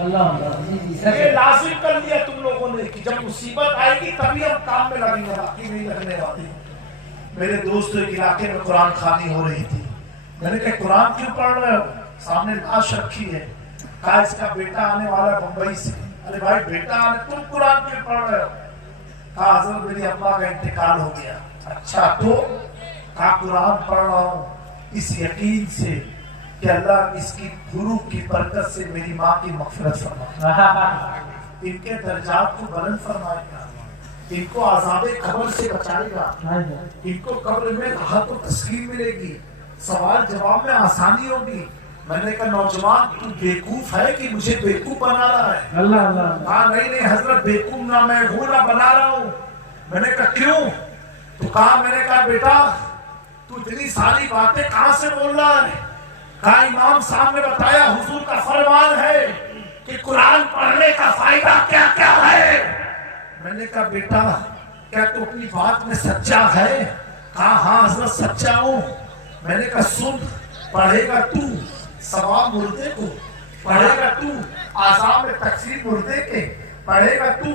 یہ لازم کر لیا تم لوگوں نے کہ جب مصیبت آئے گی تبھی ہم کام میں لگیں گے، باقی نہیں لگنے والے۔ میرے دوست ایک علاقے میں قرآن خوانی ہو رہی تھی، میں نے کہا قرآن کیوں پڑھ رہے ہو؟ سامنے لاش رکھی ہے، کہا اس کا بیٹا آنے والا ہے بمبئی سے۔ ارے بھائی بیٹا آنے، تم قرآن کیوں پڑھ رہے ہو؟ کہا حضرت میری ابا کا انتقال ہو گیا۔ اچھا تو؟ کہا قرآن پڑھ رہا ہوں اس یقین سے کہ اللہ اس کی حروف کی برکت سے میری ماں کی مغفرت فرمائے، ان کے درجات کو بلند فرمائے گا، ان کو عذاب قبر سے بچائے گا، ان کو قبر میں راحت و تسکین ملے گی، سوال جواب میں آسانی ہوگی۔ میں نے کہا نوجوان تو بیوقوف ہے کہ مجھے بیوقوف بنا رہا ہے؟ کہا نہیں حضرت بیوقوف نہ میں ہوں نہ بنا رہا ہوں۔ میں نے کہا کیوں؟ تو کہا میں نے کہا بیٹا تو اتنی ساری باتیں کہاں سے بول رہا ہے؟ کہا امام صاحب نے بتایا حضور کا فرمان ہے کہ قرآن پڑھنے کا فائدہ کیا کیا ہے۔ میں نے کہا بیٹا کیا تو اپنی بات میں سچا ہے؟ کہا ہاں حضرت سچا ہوں۔ میں نے کہا سن، پڑھے گا تو ثواب مردے کو، پڑھے گا تو عذاب میں تقسیم مردے کے، پڑھے گا تو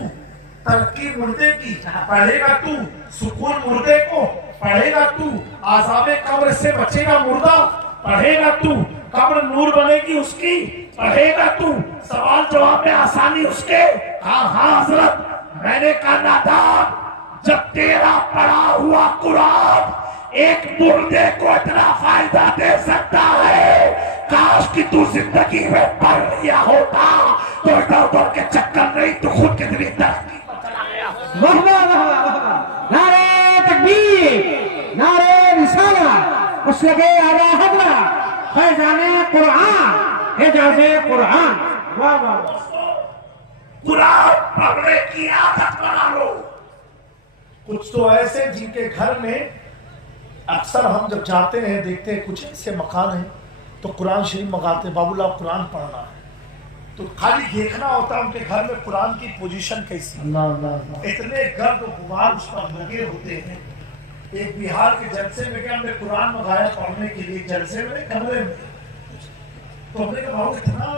ترقی مردے کی، پڑھے گا تو سکون مردے کو، پڑھے گا تو عذاب قبر سے بچے گا مردہ، پڑھے گا تو قبر نور بنے گی اس کی، پڑھے گا تو سوال جواب میں آسانی اس کے۔ ہاں حضرت۔ میں نے کہا نادان، جب تیرا پڑھا ہوا قرآن ایک مردے کو اتنا فائدہ دے سکتا ہے، کاش کہ تو زندگی میں پڑھ لیا ہوتا تو ادھر ادھر کے چکر نہیں تو خود کتنی ترقی پر چلا گیا۔ نعرہ تکبیر، نعرہ رسالہ، اس لگے آلہ حضرت فیضان قرآن، اعجاز قرآن۔ واہ واہ، قرآن پڑھنے کی عادت بنا لو۔ کچھ تو ایسے جن کے گھر میں اکثر ہم جب جاتے ہیں دیکھتے ہیں کچھ ایسے مکان ہیں تو قرآن شریف منگاتے ہیں، بابو اللہ قرآن پڑھنا ہے، تو خالی دیکھنا ہوتا ہے ان کے گھر میں قرآن کی پوزیشن کیسی، اتنے گرد و غبار اس پر لگے ہوتے ہیں۔ ایک بہار کے جلسے میں ہم نے قرآن منگایا پڑھنے کے لیے، جلسے میں کمرے میں، تو ہم نے کہا بابو اتنا